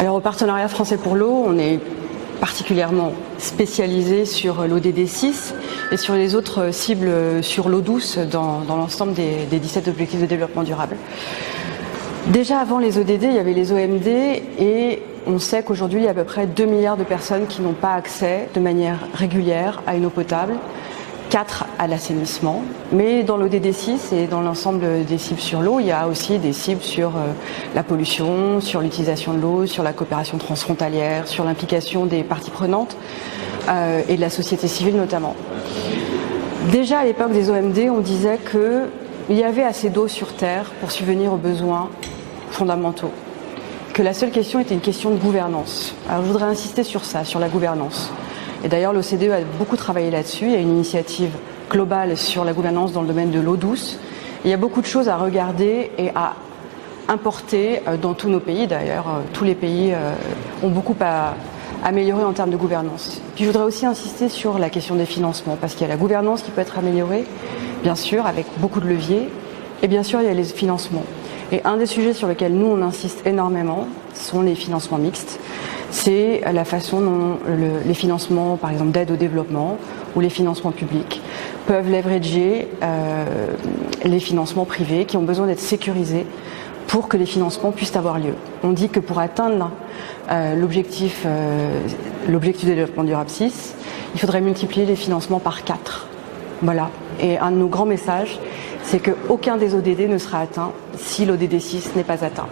Alors au partenariat français pour l'eau, on est particulièrement spécialisé sur l'ODD 6 et sur les autres cibles sur l'eau douce dans l'ensemble des 17 objectifs de développement durable. Déjà avant les ODD, il y avait les OMD et on sait qu'aujourd'hui il y a à peu près 2 milliards de personnes qui n'ont pas accès de manière régulière à une eau potable, 4 à l'assainissement. Mais dans l'ODD 6 et dans l'ensemble des cibles sur l'eau, il y a aussi des cibles sur la pollution, sur l'utilisation de l'eau, sur la coopération transfrontalière, sur l'implication des parties prenantes et de la société civile notamment. Déjà à l'époque des OMD, on disait qu'il y avait assez d'eau sur Terre pour subvenir aux besoins fondamentaux, que la seule question était une question de gouvernance. Alors je voudrais insister sur ça, sur la gouvernance. Et d'ailleurs l'OCDE a beaucoup travaillé là-dessus, il y a une initiative globale sur la gouvernance dans le domaine de l'eau douce. Il y a beaucoup de choses à regarder et à importer dans tous nos pays, d'ailleurs tous les pays ont beaucoup à améliorer en termes de gouvernance. Puis je voudrais aussi insister sur la question des financements, parce qu'il y a la gouvernance qui peut être améliorée, bien sûr, avec beaucoup de leviers, et bien sûr il y a les financements. Et un des sujets sur lesquels nous on insiste énormément sont les financements mixtes. C'est la façon dont les financements, par exemple d'aide au développement ou les financements publics, peuvent leverager les financements privés qui ont besoin d'être sécurisés pour que les financements puissent avoir lieu. On dit que pour atteindre l'objectif de développement durable 6, il faudrait multiplier les financements par 4. Voilà. Et un de nos grands messages, c'est qu'aucun des ODD ne sera atteint si l'ODD 6 n'est pas atteint.